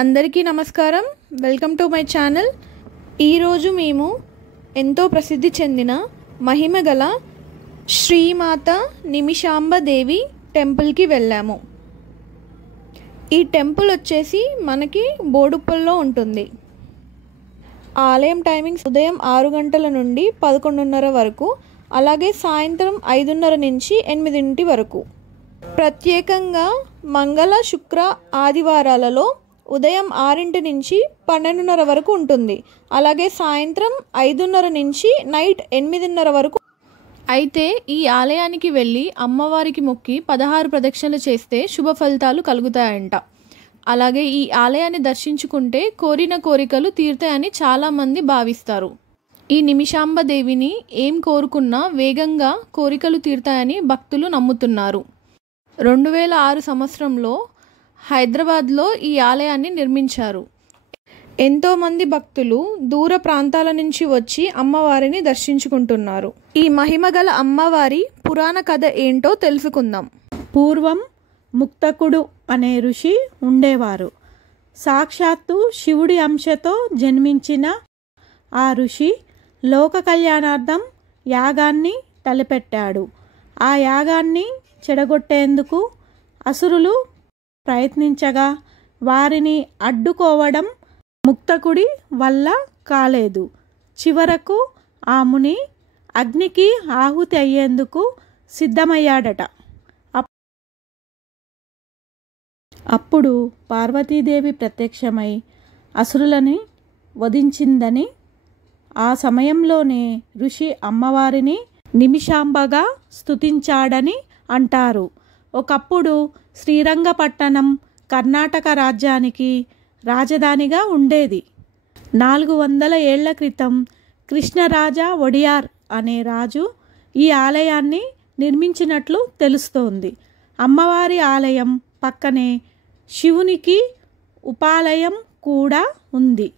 అందరికీ నమస్కారం. Welcome to my channel. ఈరోజు మేము ఎంతో ప్రసిద్ధి చెందిన మహిమగల శ్రీమాత నిమిషాంబ దేవి టెంపుల్కి వెళ్ళాము. ఈ టెంపుల్ వచ్చేసి మనకి బోడుప్పల్లో ఉంటుంది. ఆలయం టైమింగ్స్ ఉదయం 6 గంటల నుండి 11:30 వరకు, అలాగే సాయంత్రం 5:30 నుంచి 8 వరకు. ప్రత్యేకంగా మంగళ, శుక్ర, ఆదివారాలలో ఉదయం 6 నుంచి 12:30 వరకు ఉంటుంది. అలాగే సాయంత్రం 5:30 నుంచి నైట్ 8:30 వరకు. అయితే ఈ ఆలయానికి వెళ్ళి అమ్మవారికి మొక్కి 16 ప్రదక్షిణలు చేస్తే శుభ ఫలితాలు కలుగుతాయంట. అలాగే ఈ ఆలయాన్ని దర్శించుకుంటే కోరిన కోరికలు తీరుతాయని చాలామంది భావిస్తారు. ఈ నిమిషాంబ దేవిని ఏం కోరుకున్నా వేగంగా కోరికలు తీరుతాయని భక్తులు నమ్ముతున్నారు. 2006 సంవత్సరంలో హైదరాబాద్లో ఈ ఆలయాన్ని నిర్మించారు. ఎంతోమంది భక్తులు దూర ప్రాంతాల నుంచి వచ్చి అమ్మవారిని దర్శించుకుంటున్నారు. ఈ మహిమగల అమ్మవారి పురాణ కథ ఏంటో తెలుసుకుందాం. పూర్వం ముక్తకుడు అనే ఋషి ఉండేవారు. సాక్షాత్తు శివుడి అంశతో జన్మించిన ఆ ఋషి లోక కళ్యాణార్థం యాగాన్ని తలపెట్టాడు. ఆ యాగాన్ని చెడగొట్టేందుకు అసురులు ప్రయత్నించగా వారిని అడ్డుకోవడం ముక్తకుడి వల్ల కాలేదు. చివరకు ఆ ముని అగ్నికి ఆహుతి అయ్యేందుకు సిద్ధమయ్యాడట. అప్పుడు పార్వతీదేవి ప్రత్యక్షమై అసురులని వధించిందని, ఆ సమయంలోనే ఋషి అమ్మవారిని నిమిషాంబగా స్తుతించాడని అంటారు. ఒకప్పుడు శ్రీరంగపట్టణం కర్ణాటక రాజ్యానికి రాజధానిగా ఉండేది. 400 ఏళ్ల క్రితం కృష్ణరాజ ఒడియార్ అనే రాజు ఈ ఆలయాన్ని నిర్మించినట్లు తెలుస్తోంది. అమ్మవారి ఆలయం పక్కనే శివునికి ఉపాలయం కూడా ఉంది.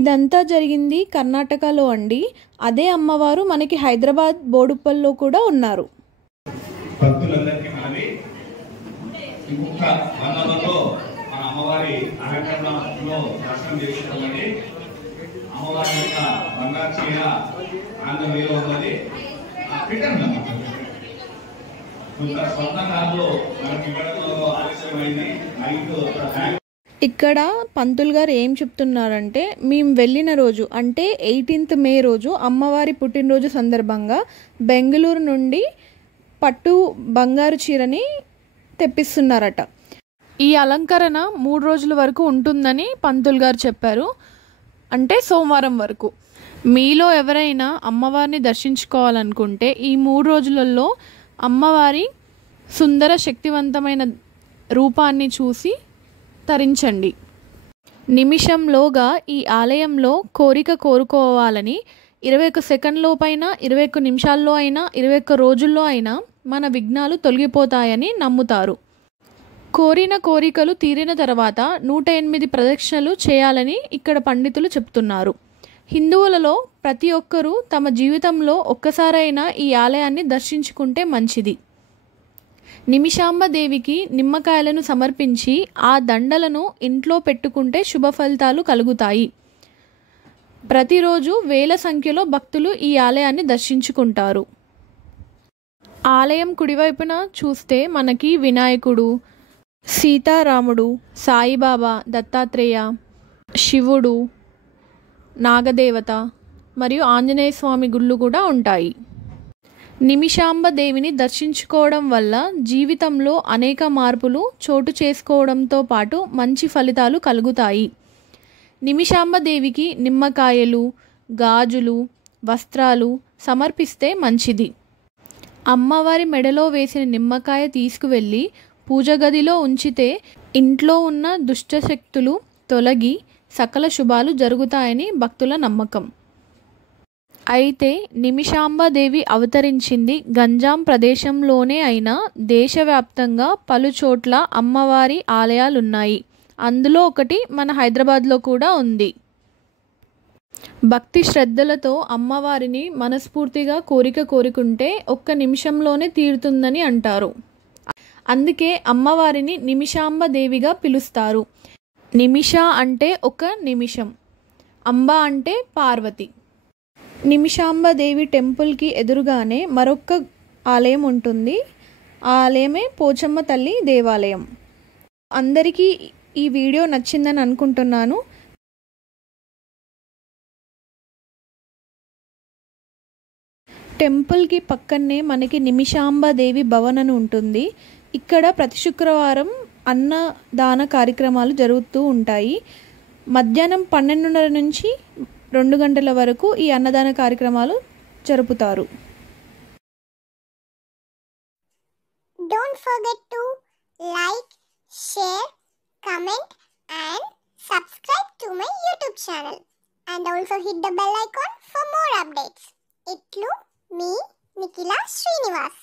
ఇదంతా జరిగింది కర్ణాటకలో అండి. అదే అమ్మవారు మనకి హైదరాబాద్ బోడుప్పల్లో కూడా ఉన్నారు. భక్తులందరికీ మనవి, ఇంకొక వర్ణంలో మన అమ్మవారి అలంకరణలో దర్శనం చేసుకోవాలి. అమ్మవారి యొక్క బంగారు చీర ఆంధ్రవేలో ఉన్నది. కొంత స్వర్ణకారులు మనకి ఇవ్వడంలో ఆలస్యమైంది. ఇక్కడ పంతులు గారు ఏం చెప్తున్నారంటే, మేము వెళ్ళిన రోజు అంటే 18th మే రోజు అమ్మవారి పుట్టినరోజు సందర్భంగా బెంగళూరు నుండి పట్టు బంగారు చీరని తెప్పిస్తున్నారట. ఈ అలంకరణ 3 రోజుల వరకు ఉంటుందని పంతులు గారు చెప్పారు. అంటే సోమవారం వరకు. మీలో ఎవరైనా అమ్మవారిని దర్శించుకోవాలనుకుంటే ఈ 3 రోజులలో అమ్మవారి సుందర శక్తివంతమైన రూపాన్ని చూసి తరించండి. నిమిషంలోగా ఈ ఆలయంలో కోరిక కోరుకోవాలని 21 సెకండ్లోపైనా, 21 నిమిషాల్లో అయినా, 21 రోజుల్లో అయినా మన విఘ్నాలు తొలగిపోతాయని నమ్ముతారు. కోరిన కోరికలు తీరిన తర్వాత 108 ప్రదక్షిణలు చేయాలని ఇక్కడ పండితులు చెప్తున్నారు. హిందువులలో ప్రతి ఒక్కరూ తమ జీవితంలో ఒక్కసారైనా ఈ ఆలయాన్ని దర్శించుకుంటే మంచిది. నిమిషాంబ దేవికి నిమ్మకాయలను సమర్పించి ఆ దండలను ఇంట్లో పెట్టుకుంటే శుభ ఫలితాలు కలుగుతాయి. ప్రతిరోజు వేల సంఖ్యలో భక్తులు ఈ ఆలయాన్ని దర్శించుకుంటారు. ఆలయం కుడివైపున చూస్తే మనకి వినాయకుడు, సీతారాముడు, సాయిబాబా, దత్తాత్రేయ, శివుడు, నాగదేవత మరియు ఆంజనేయ స్వామి గుళ్ళు కూడా ఉంటాయి. నిమిషాంబ దేవిని దర్శించుకోవడం వల్ల జీవితంలో అనేక మార్పులు చోటు చేసుకోవడంతో పాటు మంచి ఫలితాలు కలుగుతాయి. నిమిషాంబ దేవికి నిమ్మకాయలు, గాజులు, వస్త్రాలు సమర్పిస్తే మంచిది. అమ్మవారి మెడలో వేసిన నిమ్మకాయ తీసుకువెళ్ళి పూజ గదిలో ఉంచితే ఇంట్లో ఉన్న దుష్టశక్తులు తొలగి సకల శుభాలు జరుగుతాయని భక్తుల నమ్మకం. అయితే నిమిషాంబదేవి అవతరించింది గంజాం ప్రదేశంలోనే అయినా దేశవ్యాప్తంగా పలుచోట్ల అమ్మవారి ఆలయాలున్నాయి. అందులో ఒకటి మన హైదరాబాద్లో కూడా ఉంది. భక్తి శ్రద్ధలతో అమ్మవారిని మనస్ఫూర్తిగా కోరిక కోరుకుంటే 1 నిమిషంలోనే తీరుతుందని అంటారు. అందుకే అమ్మవారిని నిమిషాంబ దేవిగా పిలుస్తారు. నిమిష అంటే ఒక నిమిషం, అంబ అంటే పార్వతి. నిమిషాంబ దేవి టెంపుల్కి ఎదురుగానే మరొక ఆలయం ఉంటుంది. ఆ ఆలయమే పోచమ్మ తల్లి దేవాలయం. అందరికీ ఈ వీడియో నచ్చిందని అనుకుంటున్నాను. టెంపుల్కి పక్కనే మనకి నిమిషాంబ దేవి భవన్ అని ఉంటుంది. ఇక్కడ ప్రతి శుక్రవారం అన్నదాన కార్యక్రమాలు జరుగుతూ ఉంటాయి. మధ్యాహ్నం 12:30 నుంచి 2 గంటల వరకు ఈ అన్నదాన కార్యక్రమాలు జరుపుతారు. Don't forget to like, share, comment and subscribe to my YouTube channel. And also hit the bell icon for more updates. Itlu me, Nikila Srinivas.